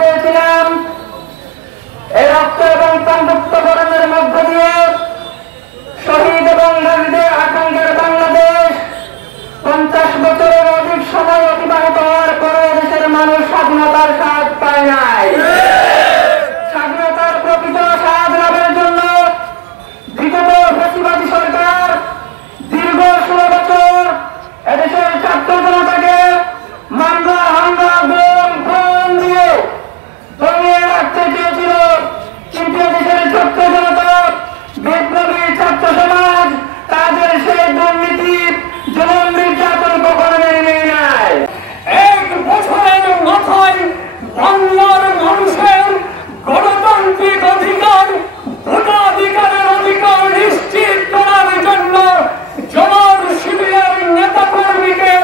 পেয়েছিলাম। এই রক্ত এবং প্রাণমুক্তকরণের মধ্য দিয়ে শহীদ এবং নারীদের আকাঙ্ক্ষার বাংলাদেশ 50 বছরের অধিক সময় অতিবাহিত হওয়ার পরে দেশের মানুষ স্বাধীনতার স্বাদ পায় নাই। স্বাধীনতার প্রকৃত স্বাদ লাভের জন্য বিগত ফ্যাসিবাদী সরকার দীর্ঘ 16 বছর এদেশের ছাত্র জনতাকে মামলা হামলা গুম দিয়ে দমিয়ে রাখতে চেয়েছিল, কিন্তু এদেশের ছাত্র জনতা বিপ্লবী ছাত্র সমাজ তাদের সেই দুর্নীতি জুলুম নির্যাতন কখনো মেনে নেয় নাই। 1 বছরের মাথায় বাংলার মানুষের গণতান্ত্রিক অধিকার, ভোটাধিকারের অধিকার নিশ্চিত করার জন্য জামাত শিবিরের নেতা কর্মীকে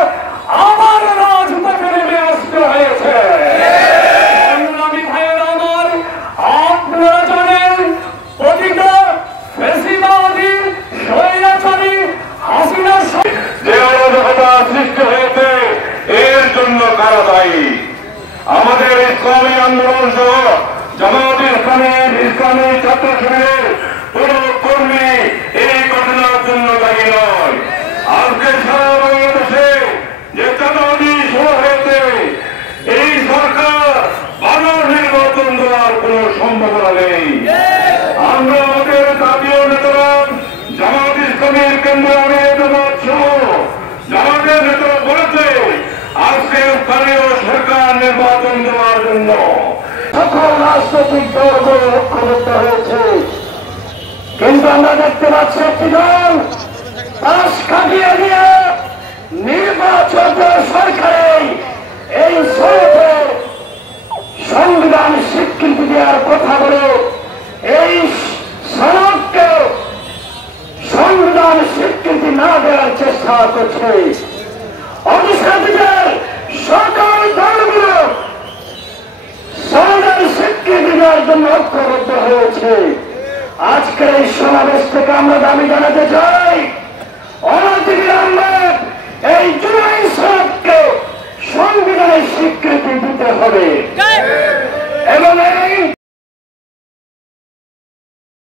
আবার রাজপথে নেমে আসতে হয়েছে। সংগ্রামী ভাইয়ের আমার, আপনারা জানেন অতীত ফ্যাসিবাদী স্বৈরাচারী হাসিনা যে অরাজকতা সৃষ্টি হয়েছে এর জন্য কারা দায়ী? আমাদের ইসলামী আন্দোলন সহ জামাত ইসলামী ছাত্র শিবিরের কোন কর্মী এই ঘটনার জন্য দায়ী নয়। আজকে সারা বাংলাদেশে যে চাঁদাবাজি শুরু হয়েছে, এই সরকার বানর নির্বাচন দেওয়ার কোন সম্ভাবনা নেই। আমরা আমাদের জাতীয় নেতারা জামাত ইসলামীর কেন্দ্রীয় আমির সহ জামাতের নেতারা বলেছে আজকে স্থানীয় সরকার নির্বাচন দেওয়ার জন্য সকল রাজনৈতিক দলগুলো ঐক্যবদ্ধ হয়েছে, কিন্তু আমরা দেখতে পাচ্ছি একটি দল পাশ কাটিয়ে দিয়ে নির্বাচন সরকারের এই সড়কে সংবিধান স্বীকৃতি দেওয়ার কথা বলে এই সড়ককে সংবিধান স্বীকৃতি না দেওয়ার চেষ্টা করছে। অবস্থাদের সকল দলগুলো সংবিধান স্বীকৃতি দেওয়ার জন্য ঐক্যবদ্ধ হয়েছে। আজকের এই সমাবেশ থেকে আমরা দাবি জানাতে চাই,